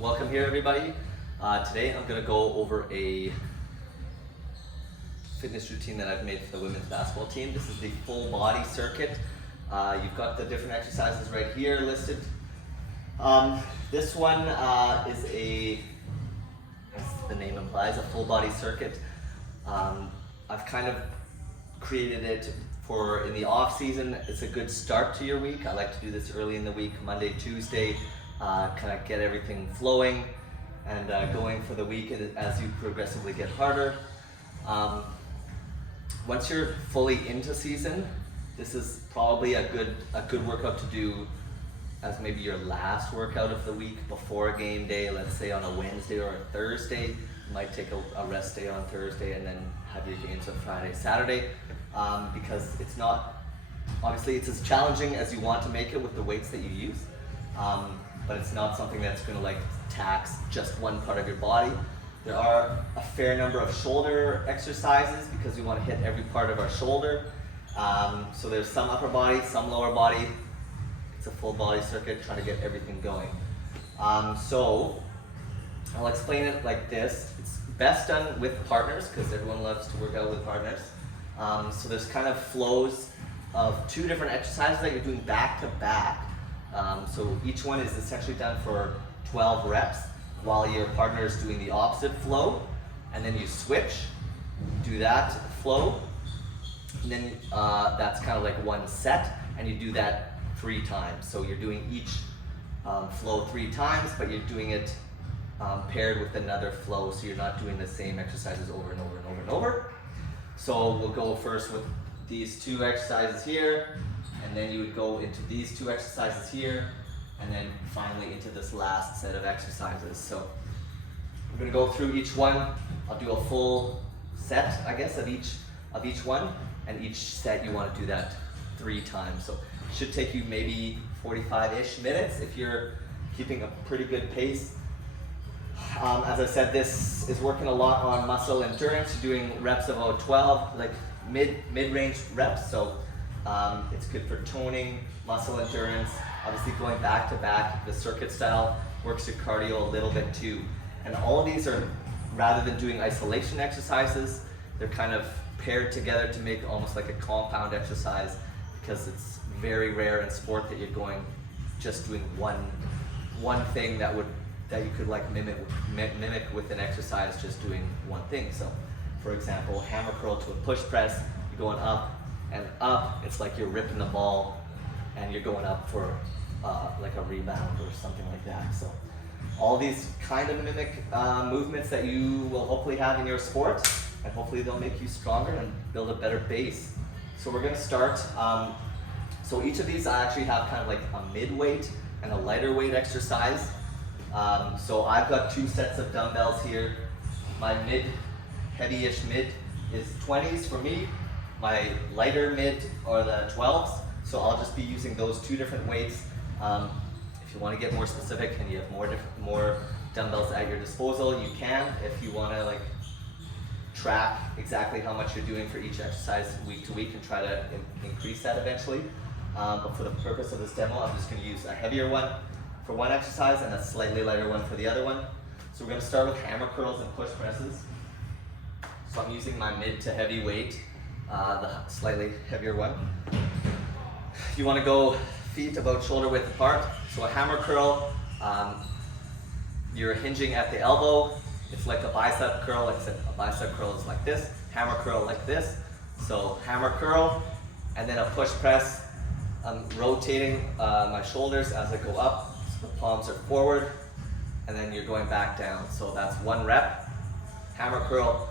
Welcome here, everybody. Today I'm going to go over a fitness routine that I've made for the women's basketball team. This is the full body circuit. You've got the different exercises right here listed. This one is as the name implies, a full body circuit. I've kind of created it for in the off season. It's a good start to your week. I like to do this early in the week, Monday, Tuesday, kind of get everything flowing and going for the week as you progressively get harder. Once you're fully into season, this is probably a good workout to do as maybe your last workout of the week before a game day. Let's say on a Wednesday or a Thursday. You might take a rest day on Thursday and then have your games on Friday, Saturday, because it's not, obviously it's as challenging as you want to make it with the weights that you use, but it's not something that's going to like tax just one part of your body. There are a fair number of shoulder exercises because we want to hit every part of our shoulder. So there's some upper body, some lower body. It's a full body circuit, trying to get everything going. So I'll explain it like this. It's best done with partners because everyone loves to work out with partners. So there's kind of flows of two different exercises that you're doing back to back. So each one is essentially done for 12 reps while your partner is doing the opposite flow, and then you switch, do that flow, and then that's kind of like one set, and you do that 3 times. So you're doing each flow 3 times, but you're doing it paired with another flow, so you're not doing the same exercises over and over and over and over. So we'll go first with these 2 exercises here, and then you would go into these 2 exercises here, and then finally into this last set of exercises. So I'm going to go through each one. I'll do a full set, I guess, of each one, and each set you want to do that 3 times. So it should take you maybe 45-ish minutes if you're keeping a pretty good pace. As I said, this is working a lot on muscle endurance. You're doing reps of about 12, like mid-range reps. So it's good for toning, muscle endurance. Obviously going back to back, the circuit style works your cardio a little bit too. And all of these are, rather than doing isolation exercises, they're kind of paired together to make almost like a compound exercise, because it's very rare in sport that you're going just doing one thing that you could like mimic with an exercise, just doing one thing. So for example, hammer curl to a push press, you're going up and up. It's like you're ripping the ball and you're going up for like a rebound or something like that. So all these kind of mimic movements that you will hopefully have in your sport, and hopefully they'll make you stronger and build a better base. So we're going to start. So each of these I actually have kind of like a mid-weight and a lighter weight exercise. So I've got 2 sets of dumbbells here. My heavy-ish mid is 20s for me. My lighter mid are the 12s. So I'll just be using those 2 different weights. If you want to get more specific and you have more dumbbells at your disposal, you can. If you want to like track exactly how much you're doing for each exercise week to week and try to increase that eventually. But for the purpose of this demo, I'm just going to use a heavier one for one exercise and a slightly lighter one for the other one. So we're going to start with hammer curls and push presses. So I'm using my mid to heavy weight, the slightly heavier one. You want to go feet about shoulder width apart. So a hammer curl, you're hinging at the elbow. It's like a bicep curl. Like I said, a bicep curl is like this, hammer curl like this. So hammer curl, and then a push press. I'm rotating my shoulders as I go up. So the palms are forward, and then you're going back down. So that's 1 rep. Hammer curl,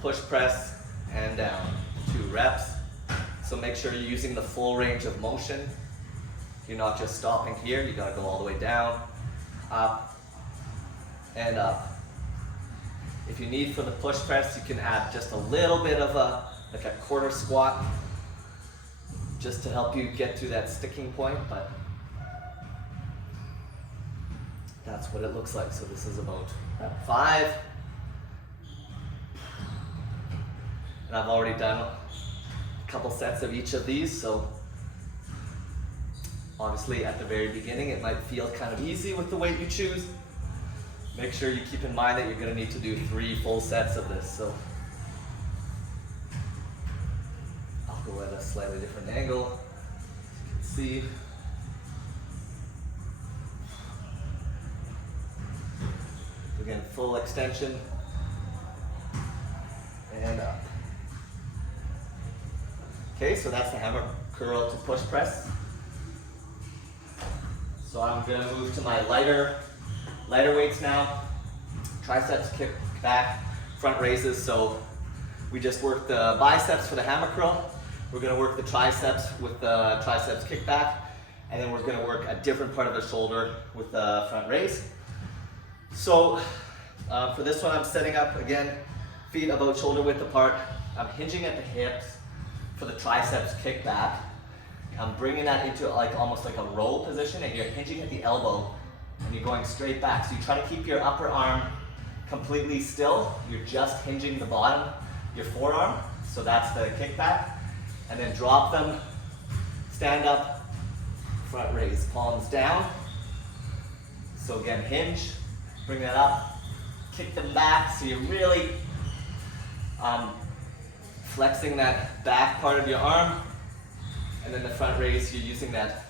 push press, and down. 2 reps. So make sure you're using the full range of motion. You're not just stopping here. You gotta go all the way down, up, and up. If you need for the push press, you can add just a little bit of like a quarter squat, just to help you get to that sticking point, but that's what it looks like. So this is about rep 5. And I've already done a couple sets of each of these, so obviously at the very beginning it might feel kind of easy with the weight you choose, Make sure you keep in mind that you're gonna need to do 3 full sets of this. So I'll go at a slightly different angle, as you can see. Again, full extension and up. Okay, so that's the hammer curl to push press. So I'm gonna move to my lighter weights now. Triceps, kick back, front raises. So we just worked the biceps for the hammer curl. We're gonna work the triceps with the triceps kickback, and then we're gonna work a different part of the shoulder with the front raise. So for this one, I'm setting up, again, feet about shoulder width apart. I'm hinging at the hips for the triceps kickback. I'm bringing that into like almost like a roll position, and you're hinging at the elbow and you're going straight back. So you try to keep your upper arm completely still. You're just hinging the bottom, your forearm. So that's the kickback. And then drop them, stand up, front raise, palms down. So again, hinge, bring that up, kick them back. So you're really flexing that back part of your arm. And then the front raise, you're using that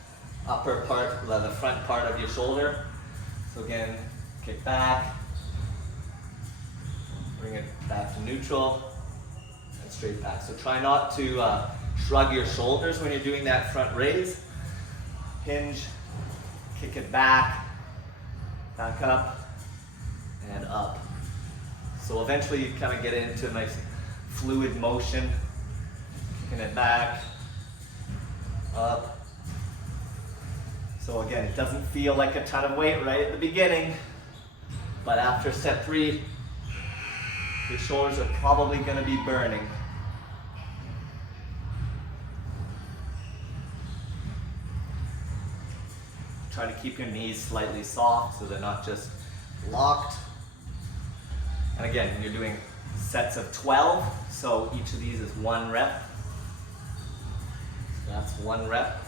upper part, the front part of your shoulder. So again, kick back, bring it back to neutral, and straight back. So try not to shrug your shoulders when you're doing that front raise. Hinge, kick it back up, and up. So eventually you kind of get into a nice fluid motion, kicking it back, up. So again, it doesn't feel like a ton of weight right at the beginning, but after set 3, your shoulders are probably going to be burning. Try to keep your knees slightly soft so they're not just locked. And again, you're doing sets of 12, so each of these is 1 rep. So that's 1 rep.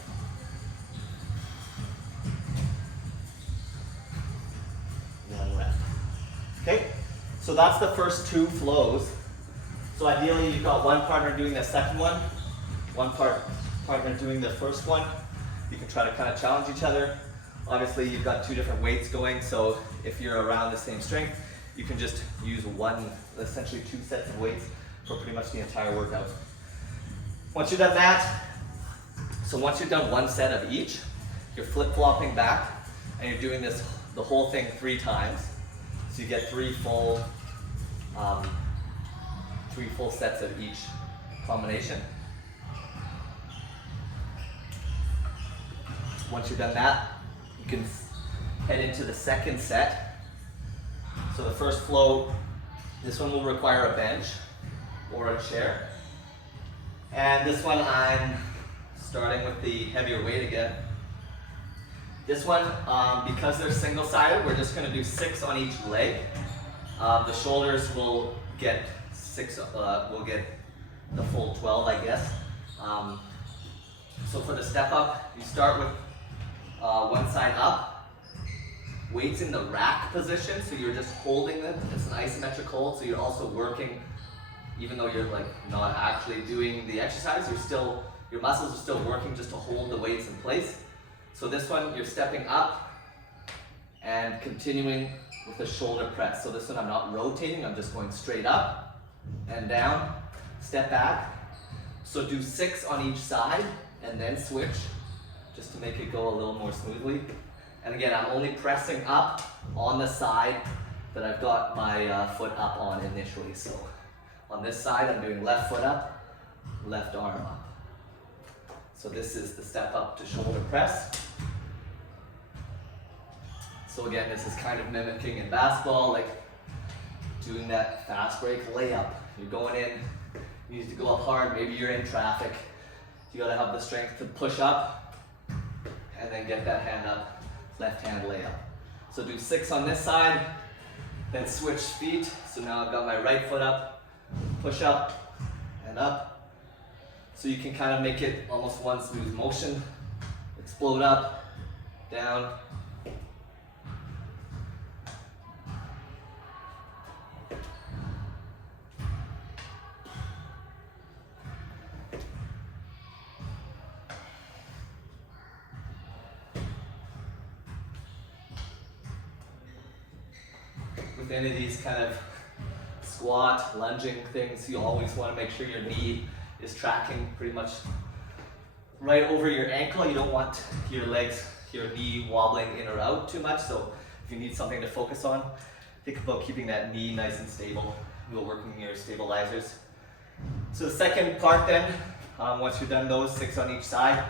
Okay, so that's the first 2 flows. So ideally you've got one partner doing the second one partner doing the first one. You can try to kind of challenge each other. Obviously you've got 2 different weights going, so if you're around the same strength, you can just use essentially 2 sets of weights for pretty much the entire workout. Once you've done that, so once you've done 1 set of each, you're flip-flopping back and you're doing the whole thing 3 times. So you get 3 full sets of each combination. Once you've done that, you can head into the second set. So the first flow, this one will require a bench or a chair. And this one I'm starting with the heavier weight again. This one, because they're single-sided, we're just going to do 6 on each leg. The shoulders will get 6. We'll get the full 12, I guess. So for the step up, you start with one side up, weights in the rack position. So you're just holding them. It's an isometric hold. So you're also working, even though you're like not actually doing the exercise. Your muscles are still working just to hold the weights in place. So this one, you're stepping up and continuing with the shoulder press. So this one I'm not rotating, I'm just going straight up and down, step back. So do 6 on each side and then switch, just to make it go a little more smoothly. And again, I'm only pressing up on the side that I've got my foot up on initially. So on this side, I'm doing left foot up, left arm up. So this is the step up to shoulder press. So again, this is kind of mimicking in basketball, like doing that fast break layup. You're going in, you need to go up hard, maybe you're in traffic. You gotta have the strength to push up and then get that hand up, left hand layup. So do 6 on this side, then switch feet. So now I've got my right foot up, push up and up. So you can kind of make it almost one smooth motion. Explode up, down, with any of these kind of squat, lunging things, you always want to make sure your knee is tracking pretty much right over your ankle. You don't want your legs, your knee wobbling in or out too much. So if you need something to focus on, think about keeping that knee nice and stable while working your stabilizers. So the second part then, once you've done those 6 on each side,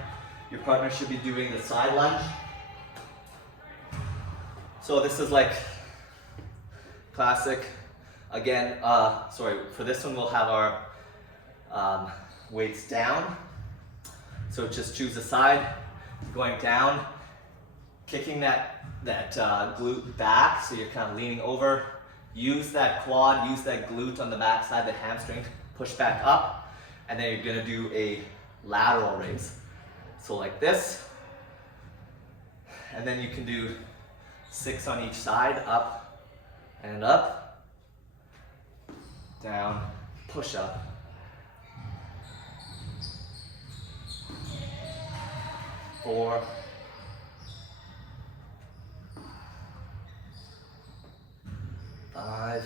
your partner should be doing the side lunge. So this is like classic. Again, for this one we'll have our weights down. So just choose a side, going down, kicking that glute back, so you're kind of leaning over. Use that quad, use that glute on the back side, the hamstring, push back up, and then you're gonna do a lateral raise. So like this, and then you can do 6 on each side, up and up, down, push up. Four, five.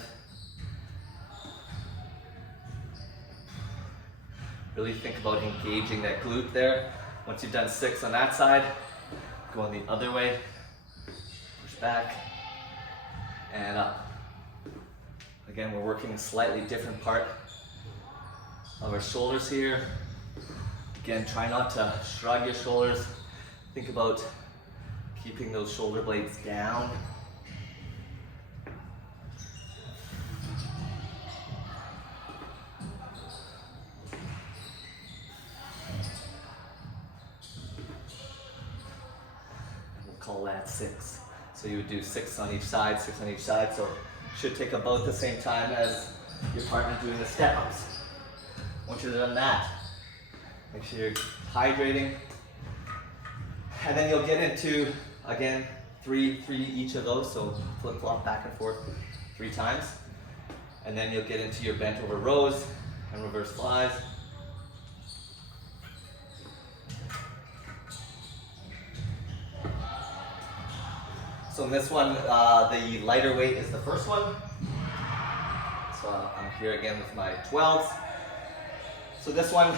Really think about engaging that glute there. Once you've done 6 on that side, go on the other way, push back, and up. Again, we're working a slightly different part of our shoulders here. Again, try not to shrug your shoulders. Think about keeping those shoulder blades down. We'll call that 6. So you would do 6 on each side, 6 on each side. So should take about the same time as your partner doing the step-ups. Once you've done that, make sure you're hydrating. And then you'll get into, again, three each of those. So flip-flop back and forth 3 times. And then you'll get into your bent over rows and reverse flies. So in this one, the lighter weight is the first one. So I'm here again with my 12s. So this one,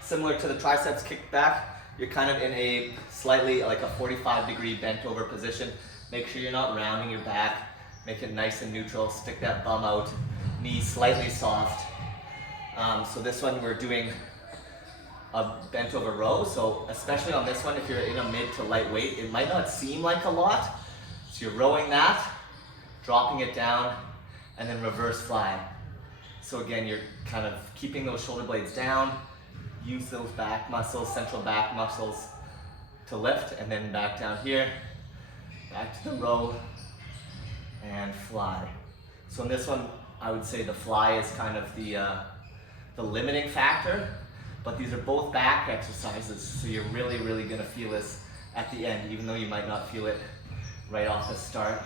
similar to the triceps kickback, you're kind of in a slightly like a 45-degree bent over position. Make sure you're not rounding your back. Make it nice and neutral. Stick that bum out. Knees slightly soft. So this one we're doing a bent over row. So especially on this one, if you're in a mid to light weight, it might not seem like a lot. So you're rowing that, dropping it down, and then reverse flying. So again, you're kind of keeping those shoulder blades down. Use those back muscles, central back muscles to lift, and then back down here, back to the row, and fly. So in this one, I would say the fly is kind of the limiting factor, but these are both back exercises, so you're really, really gonna feel this at the end, even though you might not feel it right off the start.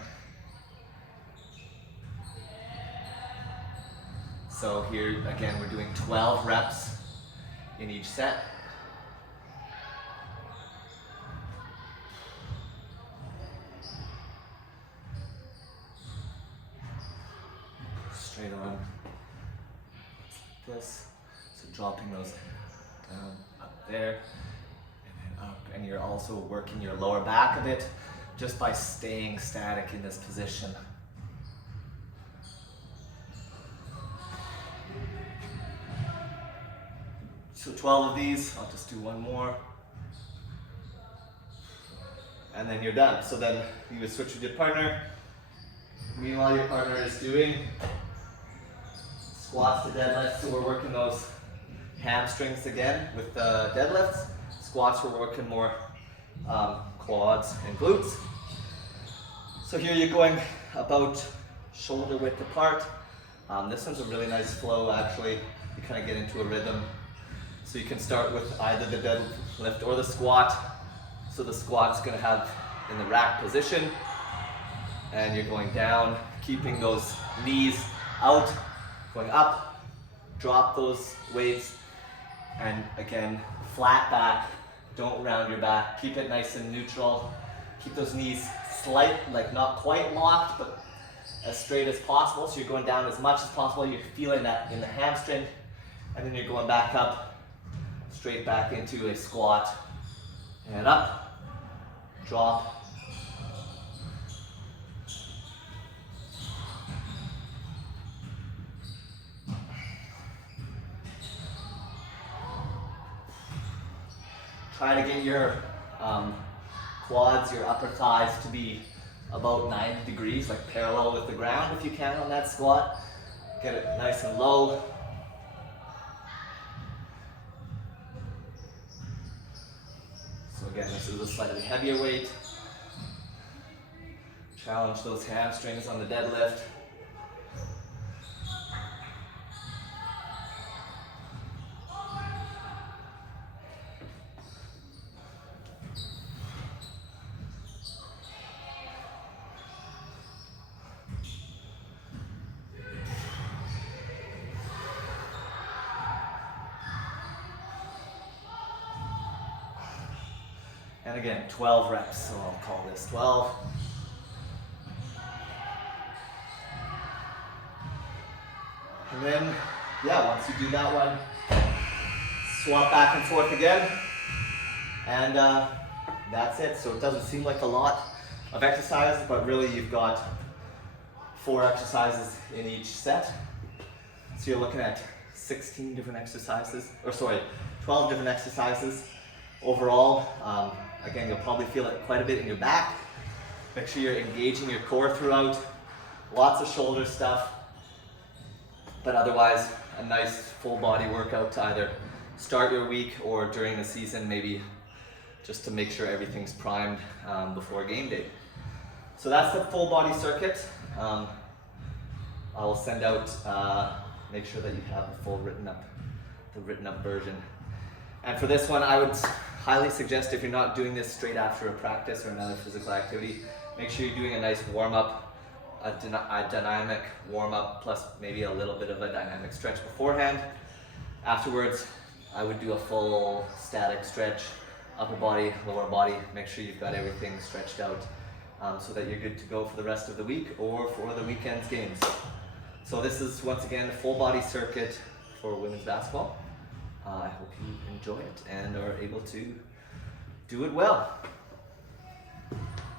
So here, again, we're doing 12 reps in each set. Straight on, like this. So dropping those down, up there, and then up. And you're also working your lower back a bit just by staying static in this position. So 12 of these, I'll just do one more. And then you're done. So then you would switch with your partner. Meanwhile, your partner is doing squats to deadlifts. So we're working those hamstrings again with the deadlifts. Squats, we're working more quads and glutes. So here you're going about shoulder width apart. This one's a really nice flow actually. You kind of get into a rhythm. So you can start with either the deadlift or the squat. So the squat's gonna have in the rack position, and you're going down, keeping those knees out, going up, drop those weights, and again, flat back, don't round your back, keep it nice and neutral, keep those knees slight, like not quite locked, but as straight as possible. So you're going down as much as possible. You're feeling that in the hamstring. And then you're going back up, straight back into a squat. And up, drop. Try to get your quads, your upper thighs to be about 90 degrees, like parallel with the ground if you can on that squat. Get it nice and low. So again, this is a slightly heavier weight. Challenge those hamstrings on the deadlift. And again, 12 reps, so I'll call this 12. And then, yeah, once you do that one, swap back and forth again. And that's it. So it doesn't seem like a lot of exercises, but really you've got 4 exercises in each set. So you're looking at 16 different exercises, or sorry, 12 different exercises overall. Again, you'll probably feel it quite a bit in your back. Make sure you're engaging your core throughout. Lots of shoulder stuff. But otherwise, a nice full body workout to either start your week or during the season, maybe just to make sure everything's primed before game day. So that's the full body circuit. I will send out, make sure that you have the full written up version. And for this one, I would highly suggest, if you're not doing this straight after a practice or another physical activity, make sure you're doing a nice warm-up, a dynamic warm-up, plus maybe a little bit of a dynamic stretch beforehand. Afterwards, I would do a full static stretch, upper body, lower body. Make sure you've got everything stretched out so that you're good to go for the rest of the week or for the weekend's games. So this is, once again, a full body circuit for women's basketball. I hope you enjoy it and are able to do it well.